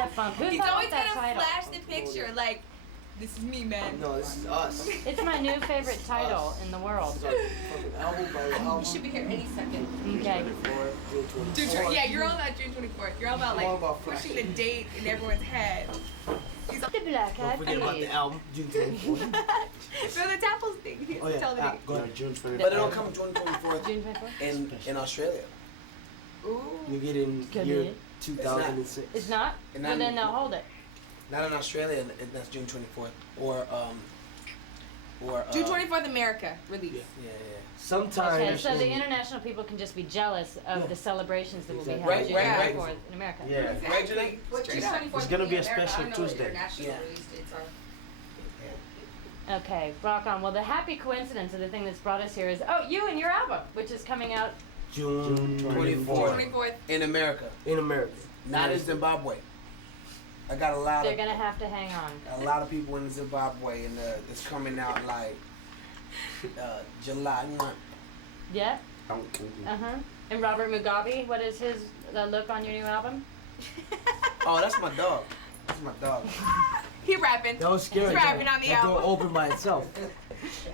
Elefunk. Who He's thought always of that gonna title? flash the picture like, this is me, man. No, this is us. It's my new favorite title in the world. This is our fucking album by album. You should be here any second. Okay. June 24th. Yeah, you're all about June 24th. You're all about I'm all like about pushing flashing. the date in everyone's head. He's all, The Black Don't Eyed forget about the Peas. album, June 24th. no, the Tapples thing. He has Oh to yeah, tell the date. go ahead. June 24th. But it'll come June 24th June 24th? in Australia. Ooh. You get in Could year be. 2006. It's not? And Well, I'm- then they'll hold it. Not in Australia, and that's June 24th. Or June 24th, America release. Yeah. Sometime. Okay, so the international people can just be jealous of the celebrations that will be held Right, June right. 24th in America. Yeah. Exactly. Straight June up. 24th It's gonna be a in America. special I don't know what Tuesday. international Yeah. release dates are. Okay, rock on. Well, the happy coincidence of the thing that's brought us here is, you and your album, which is coming out. June 24th 24th. in America, in America. not in Zimbabwe. I got a lot They're of going to have to hang on. people in Zimbabwe, and it's coming out like July 1. Yeah? Uh-huh. And Robert Mugabe, what is his look on your new album? Oh, that's my dog. That's my dog. He rapping. That was scary. He's rapping on the That door album. opened by itself.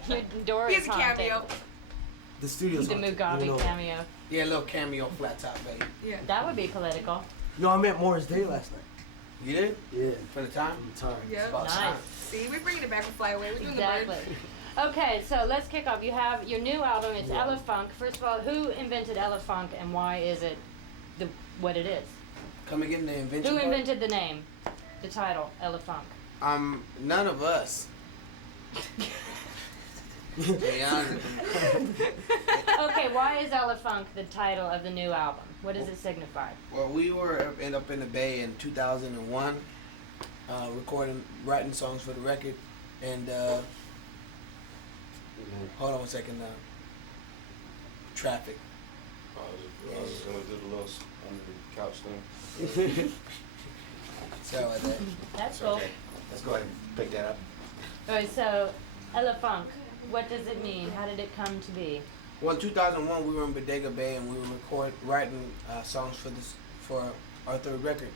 Your door He is has a haunted. cameo. The studio's The haunted, Mugabe you know. cameo. Yeah, a little cameo flat top, baby. Yeah. That would be political. Yo, I met Morris Day last night. You did? Yeah. For the time? Time. Yeah. About Nice. time. See, we're bringing it back with Fly Away. We're doing Exactly. the Okay, so let's kick off. You have your new album. It's Elefunk. First of all, who invented Elefunk and why is it what it is? Come again, the invention Who part? invented the name, the title, Elefunk? None of us. To be honest with you. Okay, why is Elefunk the title of the new album? What does it signify? Well, we were up in the Bay in 2001, writing songs for the record, and hold on one second now. Traffic. I was gonna do the little under the couch thing. Sorry about that. That's cool. Okay, let's go ahead and pick that up. Alright, so Elefunk, what does it mean? How did it come to be? Well, in 2001, we were in Bodega Bay, and we were writing songs for our third record,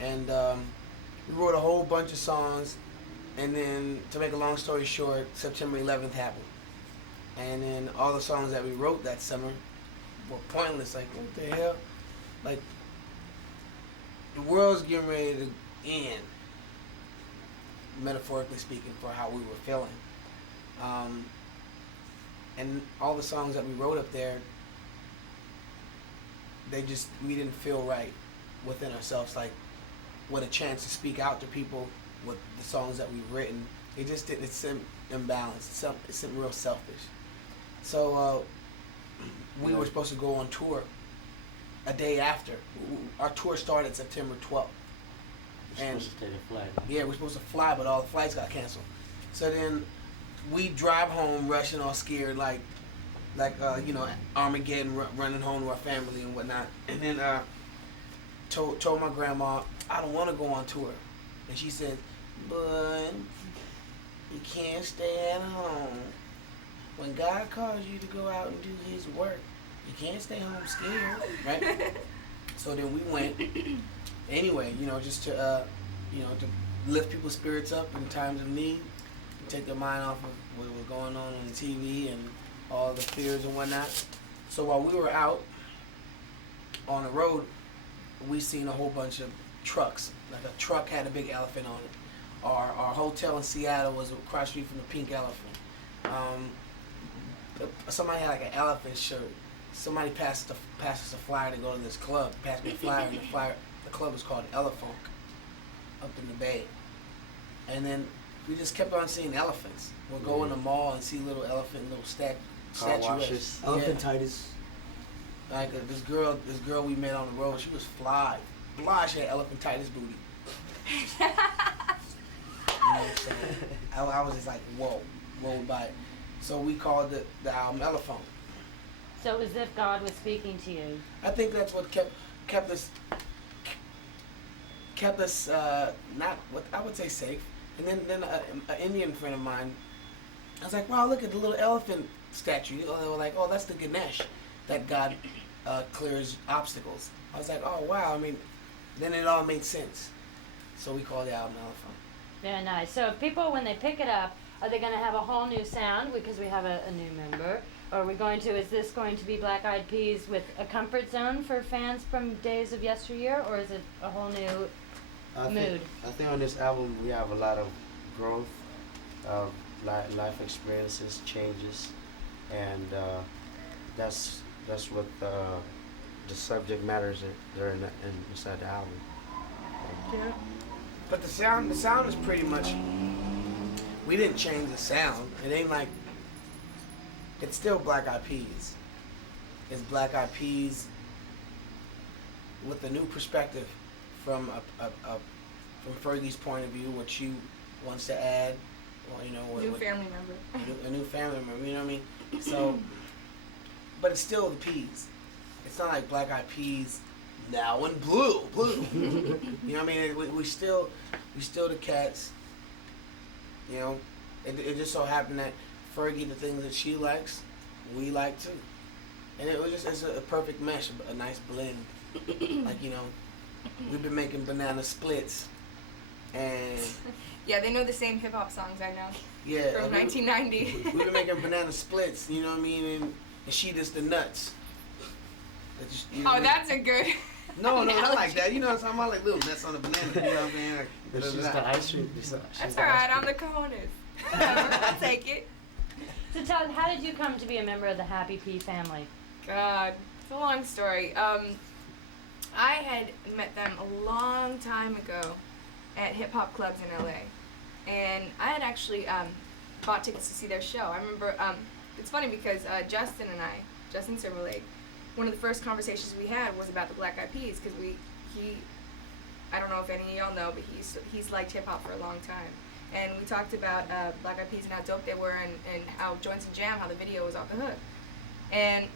and we wrote a whole bunch of songs, and then to make a long story short, September 11th happened, and then all the songs that we wrote that summer were pointless. Like, what the hell? Like, the world's getting ready to end, metaphorically speaking, for how we were feeling. And all the songs that we wrote up there, we didn't feel right within ourselves, like, with a chance to speak out to people with the songs that we've written. It seemed imbalanced, it seemed real selfish. So we were supposed to go on tour a day after. Our tour started September 12th. You're supposed to take a flight. Yeah, we're supposed to fly, but all the flights got canceled. So then we drive home, rushing, all scared, like Armageddon, running home to our family and whatnot. And then told my grandma, I don't want to go on tour. And she said, "But you can't stay at home. When God calls you to go out and do His work, you can't stay home scared, right?" So then we went. Anyway, just to to lift people's spirits up in times of need, take their mind off of what was going on the TV and all the fears and whatnot. So while we were out on the road, we seen a whole bunch of trucks. Like a truck had a big elephant on it. Our hotel in Seattle was across the street from the Pink Elephant. Somebody had like an elephant shirt. Somebody passed us a flyer to go to this club. Passed me a flyer, and the club was called Elefunk, up in the Bay. And then we just kept on seeing elephants. We'll go in the mall and see little elephant, little Car statuettes. washes. Elephantitis. Like this girl we met on the road, she was fly. She had elephantitis booty. You know what I'm saying? I was just like, whoa, rolled by it. So we called the album Elefunk. So it was as if God was speaking to you. I think that's what kept us not what I would say safe. And then an Indian friend of mine, I was like, wow, look at the little elephant statue. They were like, oh, that's the Ganesh, that God clears obstacles. I was like, oh wow. I mean, then it all made sense. So we call the album Elephant. Very nice. So if people, when they pick it up, are they going to have a whole new sound because we have a new member? Or are we going to, is this going to be Black Eyed Peas with a comfort zone for fans from days of yesteryear? Or is it a whole new mood? I think on this album we have a lot of growth, life experiences, changes, and that's what the subject matters that are inside the album. Yeah. But the sound is pretty much, we didn't change the sound. It ain't like, it's still Black Eyed Peas. It's Black Eyed Peas with a new perspective from from Fergie's point of view, what she wants to add, well, you know, New family member. a new family member, you know what I mean? So, but it's still the Peas. It's not like Black Eyed Peas now in blue. You know what I mean? We still the Cats. You know, it just so happened that Fergie, the things that she likes, we like too, and it was just it's a perfect mesh, a nice blend. Like, you know, we've been making banana splits, and Yeah, they know the same hip hop songs I know. yeah, From 1990. we've been making banana splits. You know what I mean? And she just the nuts. You know what I Oh, mean? that's a good. No, not like that. You know what I'm talking about? Like little nuts on the banana. You know what I mean? Like, But she's the ice cream. That's alright, I'm the cojones. I'll take it. So tell, how did you come to be a member of the Happy Pea family? God, it's a long story. I had met them a long time ago at hip hop clubs in LA, and I had actually bought tickets to see their show. I remember it's funny because Justin Timberlake, one of the first conversations we had was about the Black Eyed Peas because I don't know if any of y'all know, but he's liked hip hop for a long time. And we talked about Black Eyed Peas and how dope they were, and how Joints and Jam, how the video was off the hook. And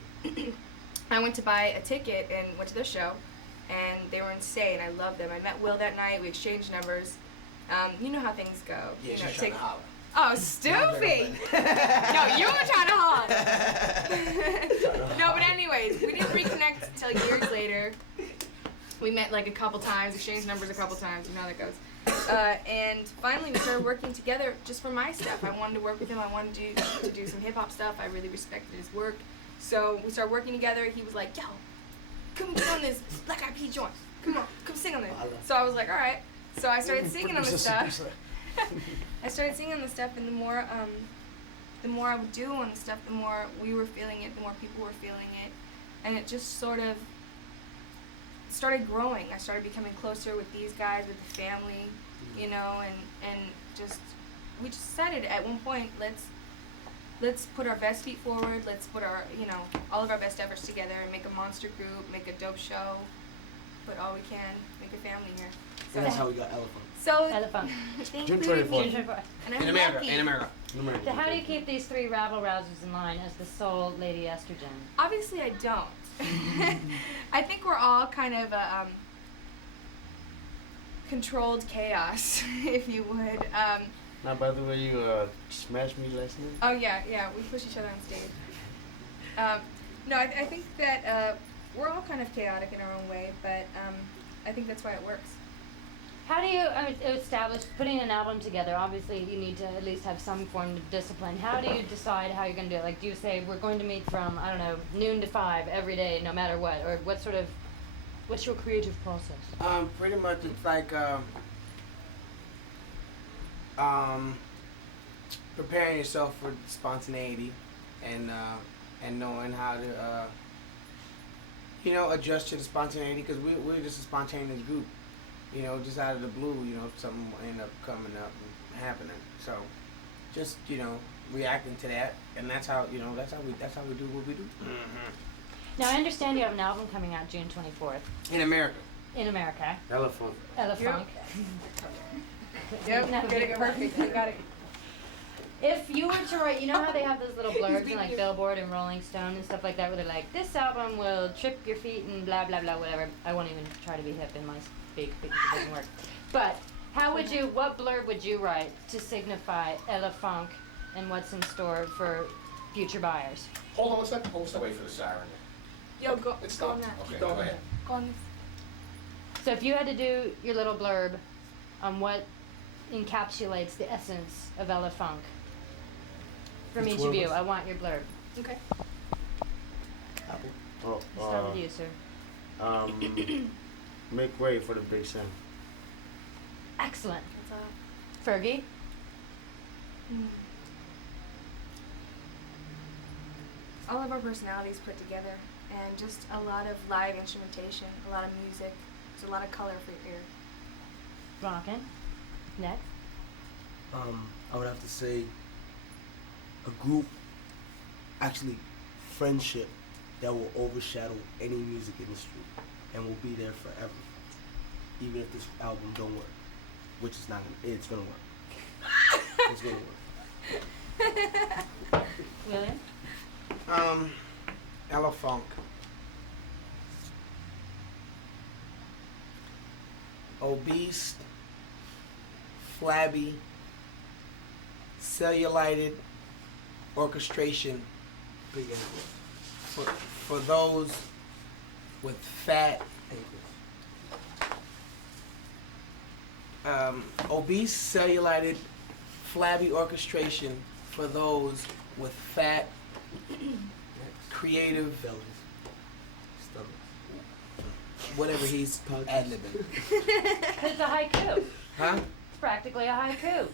I went to buy a ticket and went to their show, and they were insane. I loved them. I met Will that night. We exchanged numbers. You know how things go. Yeah, you she's know, trying to holler. Oh, stupid! No, you were trying to holler. No, but anyways, we didn't reconnect until years later. We met like a couple times, exchanged numbers a couple times. You know how that goes. And finally, we started working together just for my stuff. I wanted to work with him. I wanted to do some hip hop stuff. I really respected his work. So we started working together. He was like, "Yo, come get on this Black Eyed Pea joint. Come on, come sing on it." So I was like, "All right." So I started singing on the stuff. I started singing on the stuff, and the more I would do on the stuff, the more we were feeling it, the more people were feeling it, and it just sort of started growing. I started becoming closer with these guys, with the family, you know, and just we just decided at one point let's put our best feet forward. Let's put our all of our best efforts together and make a monster group, make a dope show, put all we can, make a family here. So And that's how we got Elephant. So Elephant. June June 24th. 24th. And I'm In America, happy. in America. So how do you keep these three rabble-rousers in line as the sole Lady Estrogen? Obviously, I don't. I think we're all kind of controlled chaos, if you would. Now, by the way, you smashed me last night. Oh yeah, we push each other on stage. No, I think that we're all kind of chaotic in our own way, but I think that's why it works. How do you establish putting an album together? Obviously, you need to at least have some form of discipline. How do you decide how you're going to do it? Like, do you say we're going to meet from, I don't know, noon to 5 every day, no matter what, or what's your creative process? Pretty much it's like preparing yourself for spontaneity and knowing how to adjust to the spontaneity, because we're just a spontaneous group. Just out of the blue, something will end up coming up and happening. So, just reacting to that, and that's how we do what we do. Mm-hmm. Now, I understand you have an album coming out June 24th In America. in America. Elephant. Elephant. Yep, got it perfect. I got it. If you were to write, you know how they have those little blurbs in like Billboard and Rolling Stone and stuff like that, where they're like, this album will trip your feet and blah blah blah whatever. I won't even try to be hip in my speak because it doesn't work. But what blurb would you write to signify Elephant and what's in store for future buyers? Hold on a second. Wait for the siren. Yo, go It's on stopped. that. Okay, go ahead. Go on this. So if you had to do your little blurb on what encapsulates the essence of Ella Funk. From Each each one of of you, us? I want your blurb. Okay. Apple. Oh, Let's start with you, sir. Make way for the big Sam. Excellent. That's all. Fergie? All of our personalities put together, and just a lot of live instrumentation, a lot of music. There's a lot of color for your ear. Rockin'. Next. I would have to say a group, actually friendship, that will overshadow any music industry and will be there forever, even if this album don't work, which is not gonna, it's gonna work. It's gonna work. William? Ella Funk. Obese, flabby, cellulited orchestration Big ass. for those with fat, obese, cellulited, flabby orchestration for those with fat, creative, Bellies. Stomach. whatever he's Pouches. ad-libbing. It's a haiku. Huh? It's practically a haiku.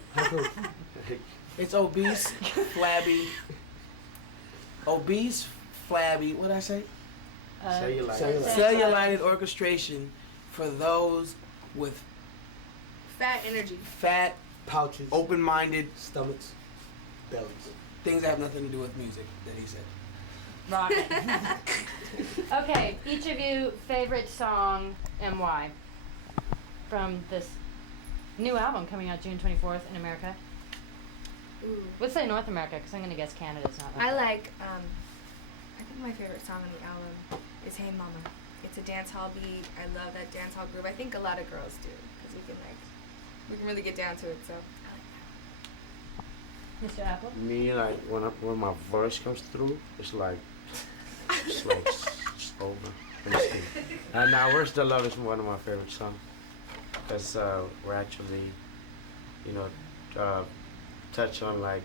It's obese, flabby, what'd I say? Cellulite. Cellulited orchestration for those with Fat energy. fat, Pouches. open-minded Stomachs. Bellies. things that have nothing to do with music, that he said. Rockin'. Okay, each of you favorite song and why from this new album coming out June 24th in America. Ooh. Let's say North America, because I'm gonna guess Canada's not. I like, I think my favorite song on the album is Hey Mama. It's a dance hall beat. I love that dance hall groove. I think a lot of girls do, because we can really get down to it, so I like Mr. Apple. Me, like when my voice comes through, it's just over. And now Where's the Love is one of my favorite songs, because we're actually, touch on like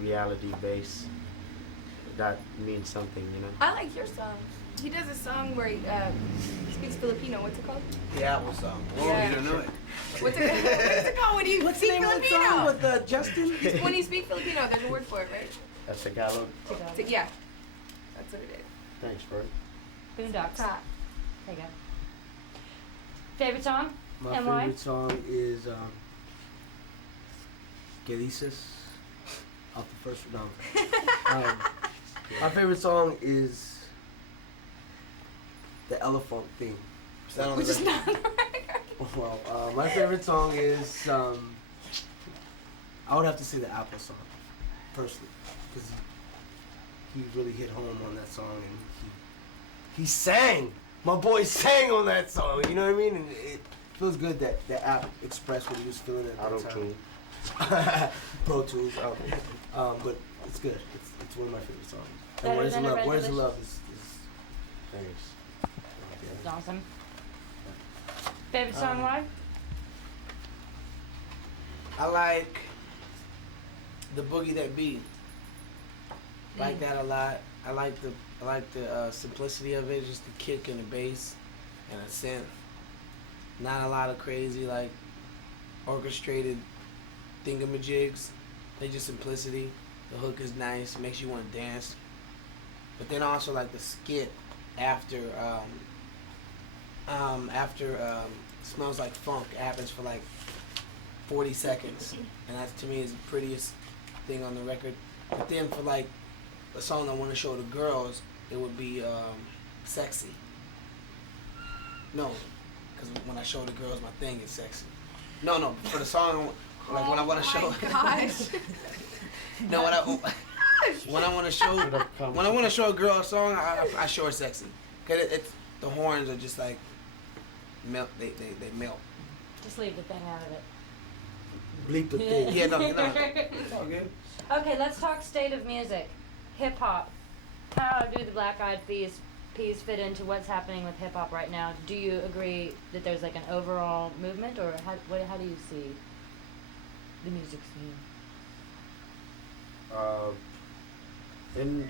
reality base. That means something, I like your song. He does a song where he speaks Filipino. What's it called? The Apple song. Oh, Yeah. you don't know it. What's it called when you What's the speak name of that Filipino? song with Justin? When you speak Filipino, there's a word for it, right? That's a Tagalog. So, yeah, that's what it is. Thanks, bro. Boondocks. Top. There you go. Favorite song? My And why? favorite song is ¿Qué dices? Off the first round. My favorite song is the Ella Funk theme. Is that on Which the is record? not right. Well, my favorite song is I would have to say the Apple song, personally, because he really hit home on that song, and he sang. My boy sang on that song. You know what I mean? And it feels good that the app expressed what he was feeling at that Auto-tune. time. Pro Tools, but it's good. It's one of my favorite songs. Better And Where's the than a Love? Red Where's the Delicious? Love is Thanks. It's awesome. Favorite song? Why? I like the Boogie That Beat. Like that a lot. I like the simplicity of it, just the kick and the bass and a synth. Not a lot of crazy like orchestrated thingamajigs. They just simplicity. The hook is nice, makes you want to dance. But then also like the skit after Smells Like Funk happens for like 40 seconds, and that to me is the prettiest thing on the record. But then for like a song I want to show the girls, it would be Sexy. No, because when I show the girls my thing, it's sexy. No, for the song, like when I want to show. Oh my gosh. No, when I want to show a girl a song, I show her Sexy. Cause it's the horns are just like melt. They melt. Just leave the thing out of it. Bleep the thing. Yeah, no, it's all good. Okay, let's talk state of music. Hip hop. How do the Black Eyed Peas piece fit into what's happening with hip hop right now? Do you agree that there's like an overall movement, or how do you see the music scene? In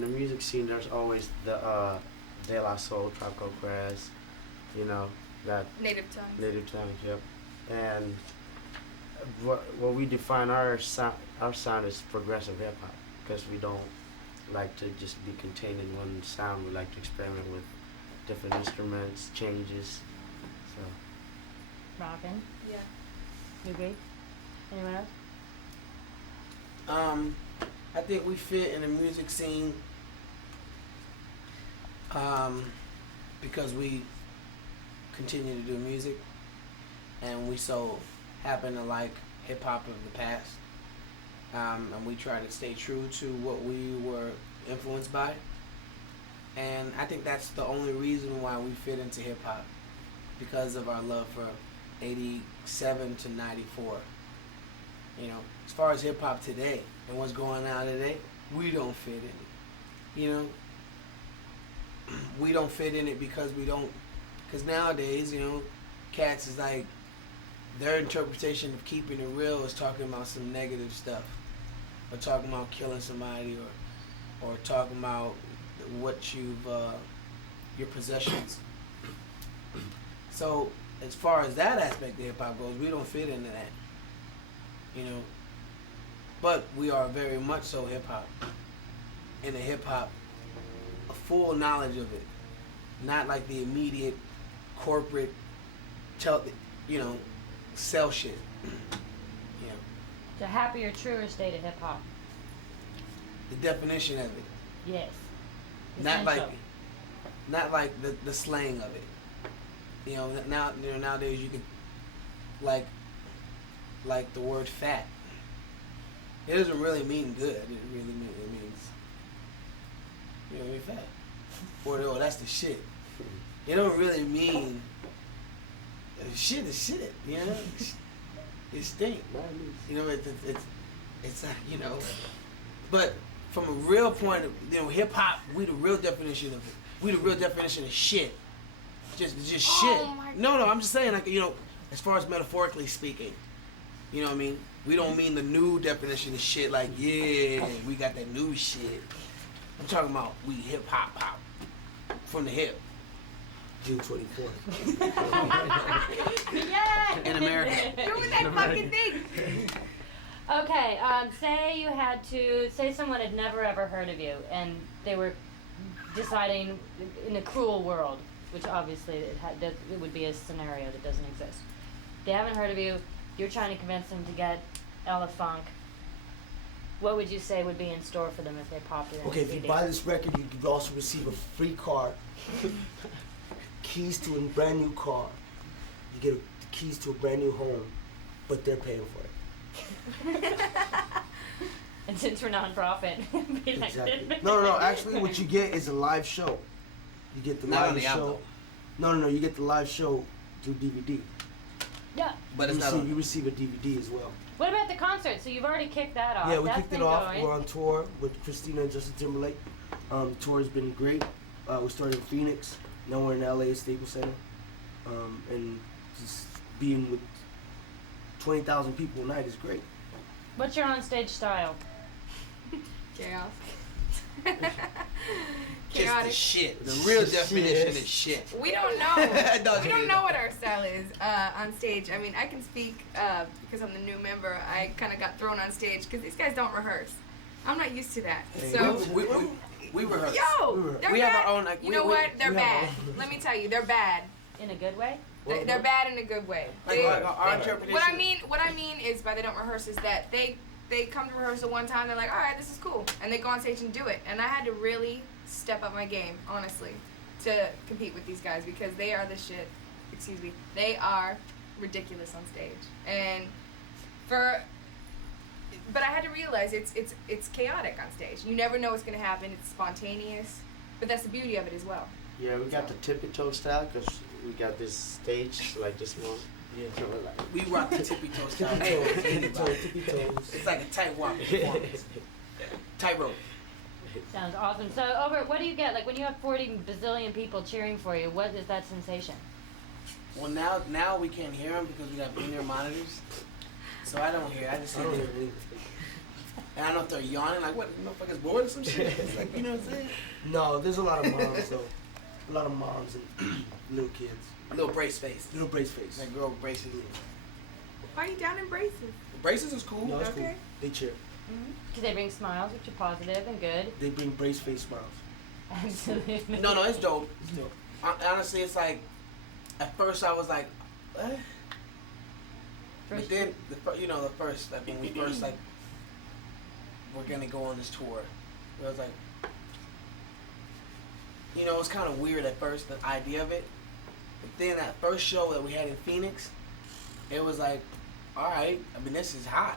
the music scene, there's always the De La Soul, Trap Called Quest, you know, that Native tongues. native tongues, yep. And what we define our sound is progressive hip hop, because we don't like to just be contained in one sound. We like to experiment with different instruments, changes. So Rockin'? Yeah. You agree? Anyone else? I think we fit in the music scene because we continue to do music, and we so happen to like hip hop of the past, and we try to stay true to what we were influenced by, and I think that's the only reason why we fit into hip hop, because of our love for 87 to 94. You know, as far as hip hop today and what's going on today, we don't fit in it. You know, we don't fit in it because nowadays, you know, cats is like, their interpretation of keeping it real is talking about some negative stuff, or talking about killing somebody, or talking about what your possessions. So as far as that aspect of hip hop goes, we don't fit into that. You know, but we are very much so hip hop. In a hip hop, a full knowledge of it, not like the immediate corporate, sell shit. You know, The happier, truer state of hip hop. the definition of it, Yes. not like, Essential. not like the slang of it. You know, nowadays you can like the word fat. It doesn't really mean good. It means you're fat. Or that's the shit. It don't really mean shit is shit. You know, it stink. You know, it's you know. But from a real point of hip hop, we the real definition of it. We the real definition of shit. Just shit. my No, I'm just saying, like, as far as metaphorically speaking. You know what I mean? We don't mean the new definition of shit, like, yeah, we got that new shit. I'm talking about we hip hop from the hip. June 24th. Yeah! In America. Doing that fucking thing. Okay, say someone had never ever heard of you, and they were deciding in a cruel world, which obviously it would be a scenario that doesn't exist. They haven't heard of you. You're trying to convince them to get Ella Funk. What would you say would be in store for them if they popped in? Okay, if you buy this record, you could also receive a free car, keys to a brand new car. You get the keys to a brand new home, but they're paying for it. And since we're non-profit, be like, Exactly. No. Actually, what you get is a live show. You get the Not on live the show. album. No. You get the live show through DVD. Yeah. But it's not You receive a DVD as well. What about the concert? So you've already kicked that off. Yeah, we That's kicked it been off. going. We're on tour with Christina and Justin Timberlake. The tour has been great. We started in Phoenix. Now we're in LA Staples Center. And just being with 20,000 people a night is great. What's your onstage style? Chaos. just the Chaotic. shit. The real definition of shit. We don't know. No, We don't know what our style is on stage. I mean, I can speak because I'm the new member. I kind of got thrown on stage because these guys don't rehearse. I'm not used to that. So, We rehearse. yo, they're We bad. have our own, like, you know what? They're we have our bad. own. Let me tell you, they're bad. In a good way? They're bad in a good way. Like, They- our interpretation. what I mean is by they don't rehearse is that they come to rehearsal one time, they're like, all right, this is cool, and they go on stage and do it. And I had to really step up my game, honestly, to compete with these guys because they are the shit. Excuse me. They are ridiculous on stage, but I had to realize it's chaotic on stage. You never know what's gonna happen. It's spontaneous, but that's the beauty of it as well. yeah, we got the tippy toe style because we got this stage like this one. Yeah. So we're like, We rock the tippy toe style. Tippy toes. It's like a tightrope performance. Tightrope. Sounds awesome. So, over, what do you get? Like, when you have 40 bazillion people cheering for you, what is that sensation? Well, now we can't hear them because we got in-ear monitors. So I don't hear. I just I hear don't hear them. anything. And I don't know if they're yawning, like, what, motherfuckers bored or some shit? It's like, you know what I'm saying? No, there's a lot of moms though. A lot of moms and little kids. Little brace face. Little brace face. That girl with braces. Why are you down in braces? Braces is cool. No, it's cool. Okay. They cheer. Because they bring smiles, which are positive and good. They bring brace face smiles. Absolutely. No, it's dope. It's dope. Honestly, it's like, at first I was like, what? But then, the first, like, when we first, like, we're gonna go on this tour, I was like, it was kind of weird at first, the idea of it. But then that first show that we had in Phoenix, it was like, all right, I mean, this is hot.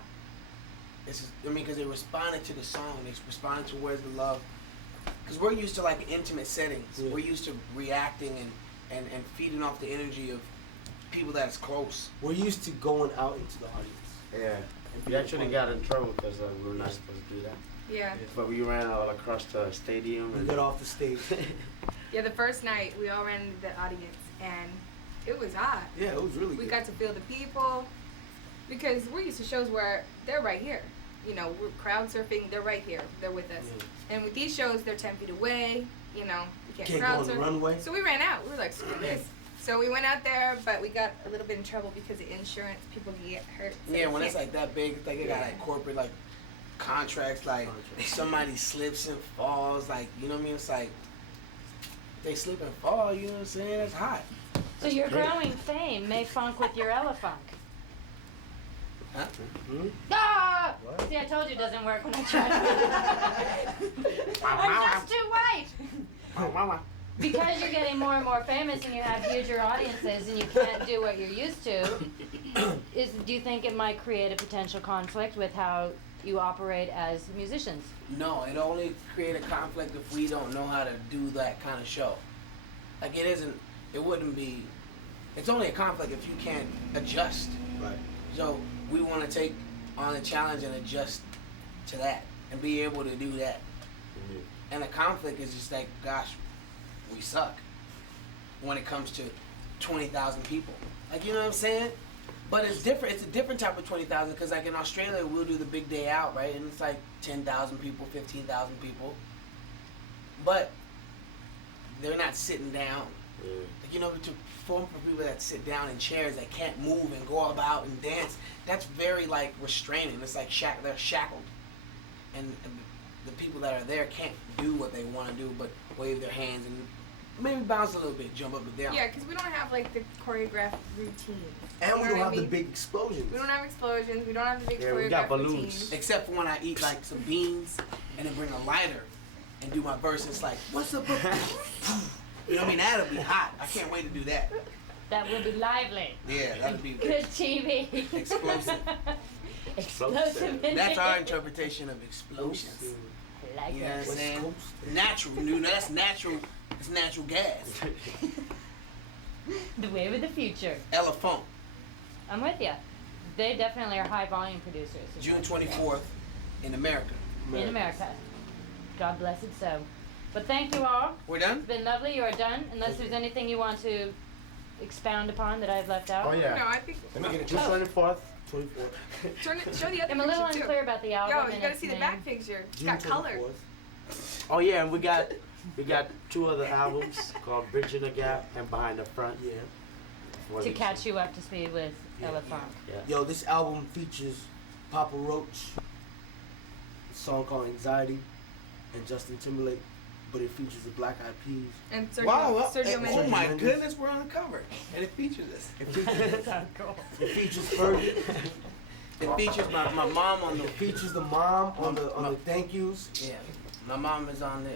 Because they responded to the song, they responded to Where's the Love. Because we're used to, like, intimate settings. Yeah. We're used to reacting and feeding off the energy of people that's close. We're used to going out into the audience. Yeah. And We being actually part got in trouble because we were not supposed to do that. Yeah. But we ran all across the stadium. We And got off the stage. Yeah, the first night we all ran into the audience and it was hot. Yeah, it was really We good. got to feel the people because we're used to shows where they're right here. We're crowd surfing, they're right here. They're with us. Yeah. And with these shows, they're 10 feet away. You can't Can't crowd go on the surf. runway. So we ran out. We were like, screw this. So we went out there, but we got a little bit in trouble because of insurance. People can get hurt. So Yeah, we when it's can't- like that big, like they got like corporate like contracts, like if somebody slips and falls, like, you know what I mean? It's like they slip and fall, you know what I'm saying? That's hot. So your growing fame may funk with your elefunk. Huh? Hmm? Ah! What? See, I told you it doesn't work when I try to. I'm just too white. Because you're getting more and more famous and you have huger audiences and you can't do what you're used to, do you think it might create a potential conflict with how you operate as musicians? No, it only create a conflict if we don't know how to do that kind of show. Like it wouldn't be, it's only a conflict if you can't adjust. Right. So we want to take on a challenge and adjust to that and be able to do that. And a conflict is just like, gosh, we suck when it comes to 20,000 people. Like, you know what I'm saying? But it's different. It's a different type of 20,000 because, like, in Australia, we'll do the big day out, right? And it's like 10,000 people, 15,000 people. But they're not sitting down. Like, to perform for people that sit down in chairs that can't move and go about and dance, that's very, like, restraining. It's like they're shackled. And the people that are there can't do what they want to do but wave their hands and maybe bounce a little bit, jump up and down. Yeah, because we don't have like the choreographed routine. And we You know don't what I have the mean? big explosions. We don't have explosions. We don't have the big Yeah, choreographed we got balloons. routines. Except for when I eat like some beans and then bring a lighter and do my verse. It's like, what's up? You know what I mean? That'll be hot. I can't wait to do that. That will be lively. Yeah, that'll be Good TV. explosive. Explosive. That's our interpretation of explosions. Like You know what I'm us. West saying? Coast. Natural, dude. That's natural. It's natural gas. The wave of the future. Elephant. I'm with you. They definitely are high volume producers. is June what I'm saying. 24th in America. In America. God bless it so. But thank you all. We're done? It's been lovely. You are done. Unless there's anything you want to expound upon that I've left out. Oh yeah. No, I think. Let me get it. June 24th. 24. Show the other I'm a little picture, too. unclear about the album. Yo, you and gotta its see the name. back picture. It's June got color. 24th. Oh yeah, and we got 2 other albums called Bridging the Gap and Behind the Front. Yeah. To catch you up to speed with Yeah, Ella yeah. Funk. Yeah. Yo, this album features Papa Roach, a song called Anxiety, and Justin Timberlake, but it features the Black Eyed Peas. And Sergio, Wow. Sergio Oh Mendes. my goodness, we're on the cover. And it features us. It features, Sounds cool. it features Fergie. It features my mom on the It features the mom on the thank yous. yeah. My mom is on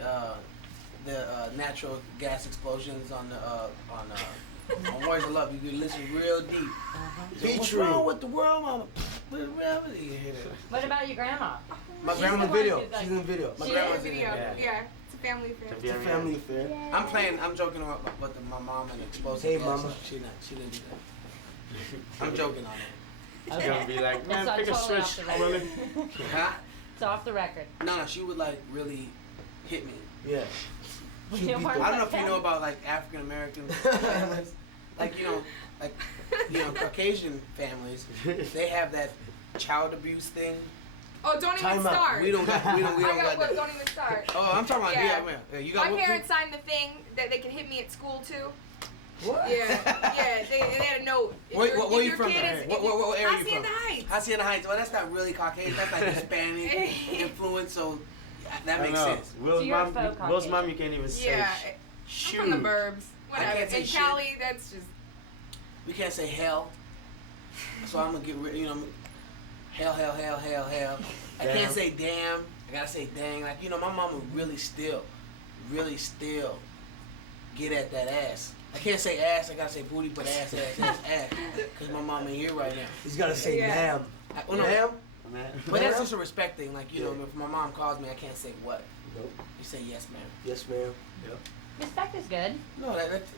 the natural gas explosions on Where's the Love. You can listen real deep. So what's Featuring wrong with the world, mama? You hear that? What about your grandma? My She's she's in grandma the one video. who's like- She's in the video. My She grandma's is? in Video. there. Yeah, it's a family affair. It's a family affair. I'm joking about my mom and explosive Hey, gas. mama. She didn't do that. I'm joking on it. She's gonna be like, man, It's pick a totally switch. off the record. Huh? It's off the record. No, she would like really hit me. Yeah. You don't want I don't know like if you that? know about like African American families, like Caucasian families. They have that child abuse thing. Oh, don't Time even out. start. We don't got I that. got what? Don't even start. Oh, I'm talking about Yeah. yeah. You got My whooped parents signed the thing that they could hit me at school too. What? Yeah. They had a note. Where you from? What area you from? Hacienda Heights. Hacienda Heights. Well, that's not really Caucasian. That's like Hispanic influence. So that makes sense. Will's So you're a mom, faux Will's mom, Caucasian. you can't even say. Yeah, Shoot. I'm from the burbs. I Whatever. can't say In shit. Cali, that's just. We can't say hell. So I'm gonna get rid. Hell. I Damn. can't say damn. I gotta say dang. Like my mama really still get at that ass. I can't say ass. I gotta say booty, but ass. Cause my mama ain't here right now. He's gotta say Yeah. ma'am. No, Ma'am? Man. but that's just a respect thing. Like if my mom calls me, I can't say what. Nope. You say yes, ma'am. Yes, ma'am. Respect is good. No, that's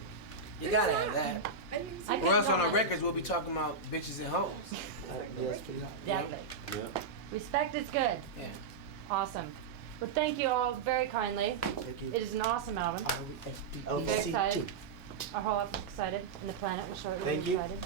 you gotta have that. I didn't even I see Or can else on our comment. records we'll be talking about bitches and hoes. Yeah, it's pretty hot. Exactly. Yeah. Respect is good. Yeah. Awesome. Well, thank you all very kindly. Thank you. It is an awesome album. R-E-S-P-E-C-T. Very excited. Our whole office is excited, and the planet will shortly Thank be you. excited.